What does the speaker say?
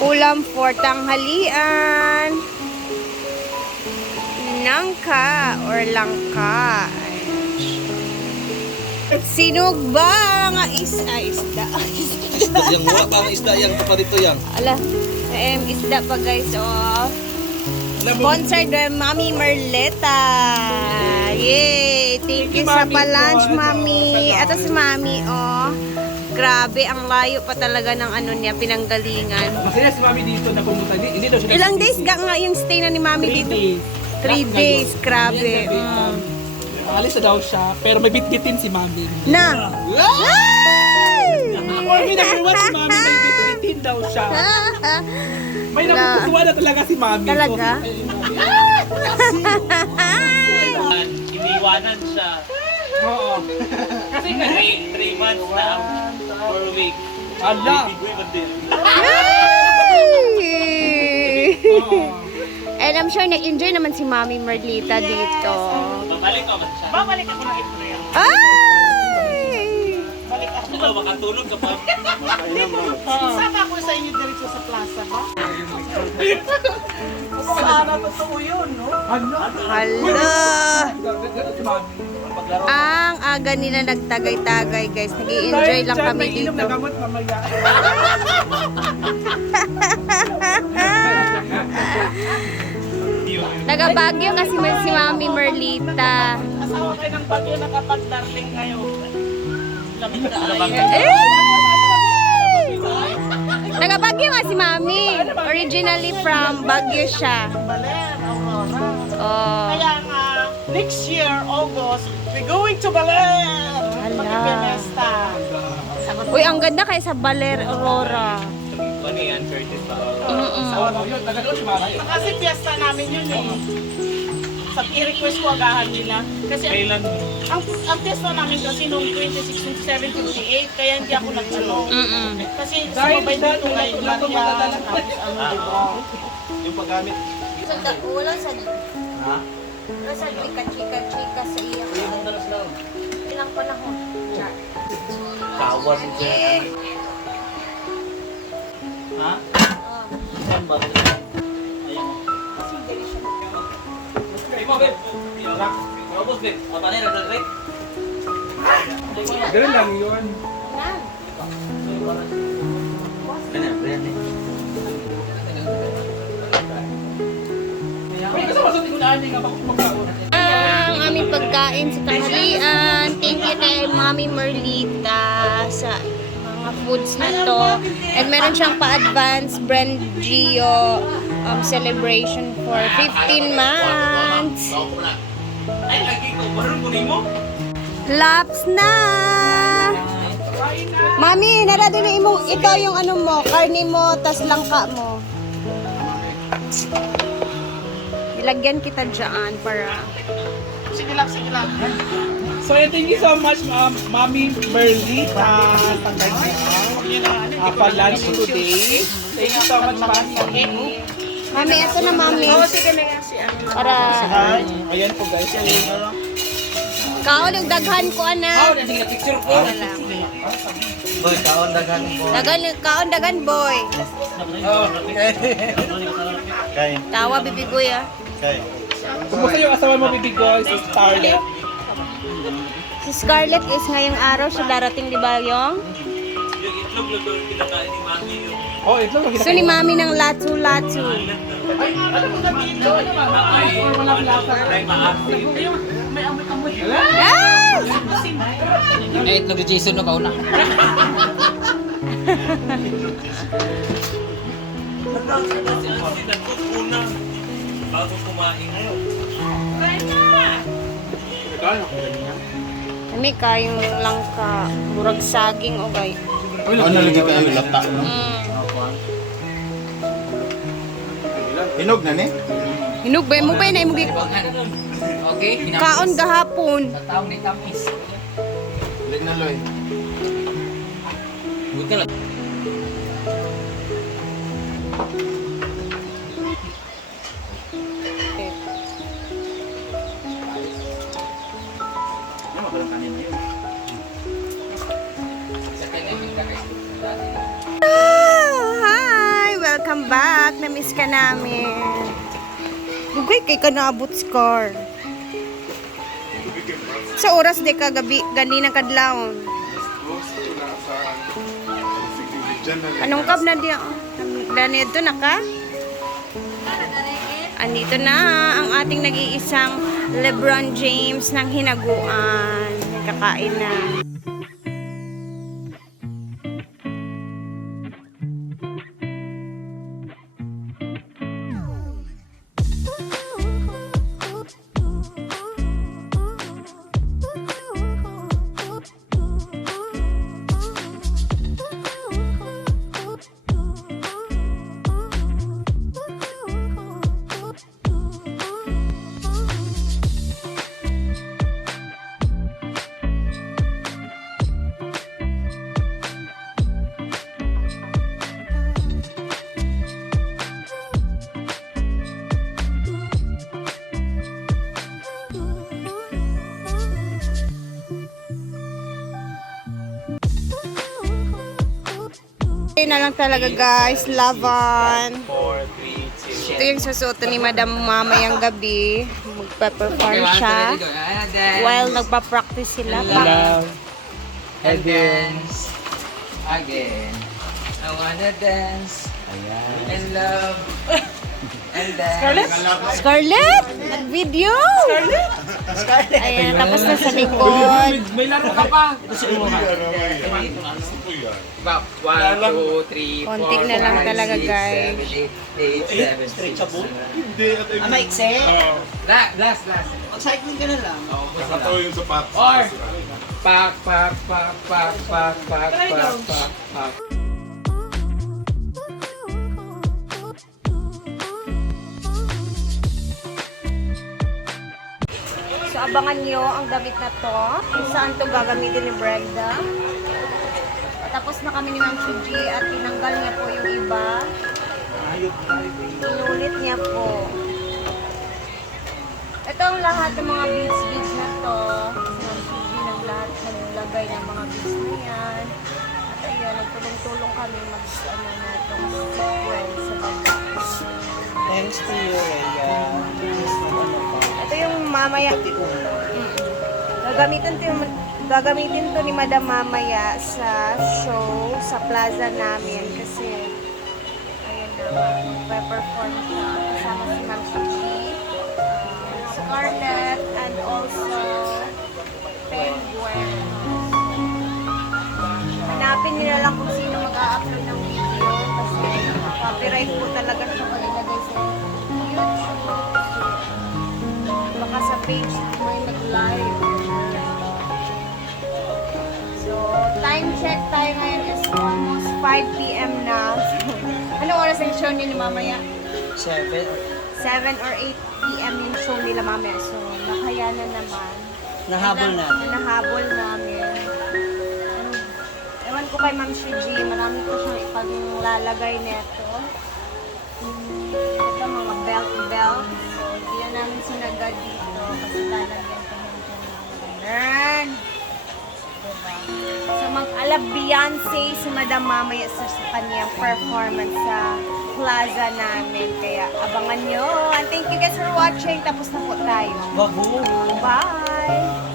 Ulam for tanghalian. Nangka or langka. Sinugba nga isda. Isda yang mura pa ang isda yang paparito yang. Ala, isda pa guys. Oh. Sponsored by Mami Merleta. Yay! Thank you sa pa-lunch, Mami. Ito si Mami, oh. Grabe, ang layo pa talaga ng ano niya, pinanggalingan. Masaya si Mami dito na pumunta. Hindi daw siya. Ilang days nga yung stay na ni Mami dito? 3 days. Grabe. Alis na daw siya, pero may bitbitin si Mami. Na! Mami, number one si Mami, may bitbitin daw siya. May napupusuan na talaga si Mami. Talaga? Iniwanan siya. Oo. Kasi 3 months na 4 weeks. Ala! Bigoy ba din? And I'm sure nag-enjoy naman si Mami Merlita dito. Babalik ka man siya. Babalik ako ng April. Ay! Balik ako. Ikaw makatulog ka pa. Saka ako sa inyo dito sa plaza ba? Sana totoo yun, no? Hala! Ang aga nila nagtagay-tagay guys. Nag-i-enjoy lang kami dito. Nagamot mamaya. Taga Baguio kasi si Mami Merlita. Asawa kayo ng Bagyo na kapag darling kayo. Labing na ay. Taga Baguio nga si Mami. Originally from Baguio siya. Baler, Aurora. Oh. Kaya nga, next year, August, we're going to Baler. Magpipinesta. Uy, ang ganda kaya sa Baler Aurora. Mani yan, Curtis pa. Yun, taga doon si Mami. Kasi piyesta namin yun eh. Sa i-request ko agahan nila. Kasi Kailan? ang piyesta namin kasi noong 26, 27, 28, kaya hindi ako nagtanong. Kasi sumabay dito ngayon, Maria, tapos ano, diba? Yung paggamit. Wala sa Ha? wala sa chika-chika sa iya. Ilang panahon? Kawas siya. Ha? Saan ba? Ayun. Ikaw, babe. Robos, babe. Mapanay, nagdagdag. Ganun lang yun. Ganyan, ganyan eh. Uy, kasi masot ko na nga bakit magkaon. Ang aming pagkain sa tanghalian. Thank you kay Mami Merlita sa mga foods na to. And meron siyang pa-advance brand Gio celebration for 15 months. Ay, lagi ko. Baron ko ni mo? Laps na! Mami, narado na imo. Ito yung ano mo, karne mo, tas langka mo. Ilagyan kita dyan para... Sige lang, sige lang. So, thank you so much, Mami Merlita. Pa-lunch today. Thank you so much, Mami. Mami, ito na Mami. Sige na nga si ano. Para... Ayan po guys. Kaon, daghan ko, anak. Sige, picture ko. Wala. Boy, kaon dagan mo. Kaon, dagan, boy. Kay. Tawa, bibigoy, ah. Kay. Kumusta yung asawa mo, baby girl, si Starlet? Si Scarlett is ngayong araw siya darating, di ba yung? Yung itlog na doon pinakain ni Mami yung... Oh, ito lang. Gusto ni Mami ng latsu-latsu. Ay, ano mo na dito? Ano ba? Wala plata. Ay, ma-active. May amoy-amoy. Yes! Eh, itlog ni Jason no kauna. Kasi nagkukuna bago kumain. Kami kayong langka, murag saging o gay. Ano lagi kayo laptop no? Mm. Hinog na ni? Inugbay mo ba na imugi Okay, kaon gahapon. Sa taong ni Tamis. Lig na loy. Buti lang. Hi! Welcome back. Na-miss ka namin. Ugay kay ka naabot scar. Sa oras di ka gabi, gani ng kadlawon. Anong kab na diya? Ganito na ka? Andito na ang ating nag-iisang LeBron James ng hinaguan. Nagkakain na. Na lang talaga guys, laban. Ito yung susuot ni Madam mamayang gabi. Magpa-perform siya while nagpa-practice sila. And dance again. I wanna dance. And love. And dance. Scarlett! Nag-video! Scarlett! Ayan, tapos na sa likod. May laro ka pa. About 1, 2, 3, 4, Kontik na lang talaga, guys. 7, 8, 7, 6, 7. Last. Mag-cycling ka na lang. Nakatawa yung sapatos. Or, pak. So, abangan nyo ang damit na to. Kung saan to gagamitin ni Brenda. Tapos na kami ni Ma'am Shuji at tinanggal niya po yung iba. Inulit niya po. Ito ang lahat ng mga beads na to. Si Ma'am Shuji naglagay ng mga beads na yan. At ayan, nagtulong-tulong kami mag-ano na itong sequence sa baba. Thanks to you, Rhea. Ito yung mamaya. Gagamitin to ni Madam mamaya sa show sa plaza namin kasi ayun na, magpe-perform siya kasama si Ma'am Suchi, Scarlett, and also Penguin. Hanapin niyo na lang kung sino mag-a-upload ng video kasi copyright po talaga siya pag ilagay sa YouTube. Baka sa page may nag-live. So, time check tayo ngayon is almost 5 p.m. na. Ano oras ang show nila mamaya? 7. 7 or 8 p.m. yung show nila mamaya. So, nakayanan naman. Nahabol natin. Nahabol namin. Ewan ko kay Ma'am Shuji, marami ko siyang ipaglalagay neto. Ito mga belt. So, hindi na namin sinagad dito kasi lalagyan ko ng ganyan. Diba? So, mag-alab Beyonce si Madam mamaya sa kanyang performance sa plaza namin. Kaya abangan nyo. And thank you guys for watching. Tapos na po tayo. Bago. Bye!